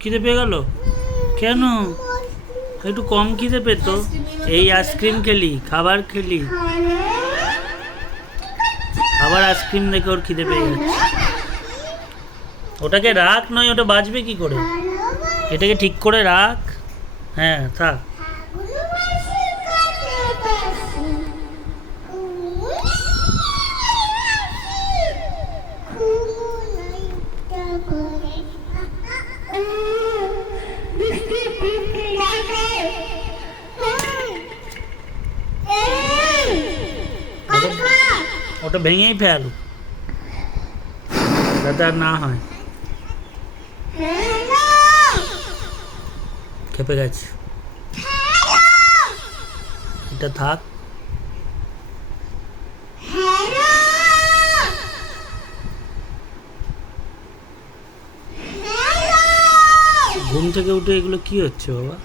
খিদে পেয়ে গেল কেন? একটু কম খিদে পেত। এই আইসক্রিম খেলি, খাবার খেলি, আবার আইসক্রিম দেখে ওর খিদে পেয়ে যাচ্ছে। ওটাকে রাখ, নয় ওটা বাজবে কি করে? এটাকে ঠিক করে রাখ। হ্যাঁ থাক। ওটা ভেঙেই ফেল যাতে আর না হয়। খেপে গেছে, এটা থাক। ঘুম থেকে উঠে এগুলো কি হচ্ছে বাবা?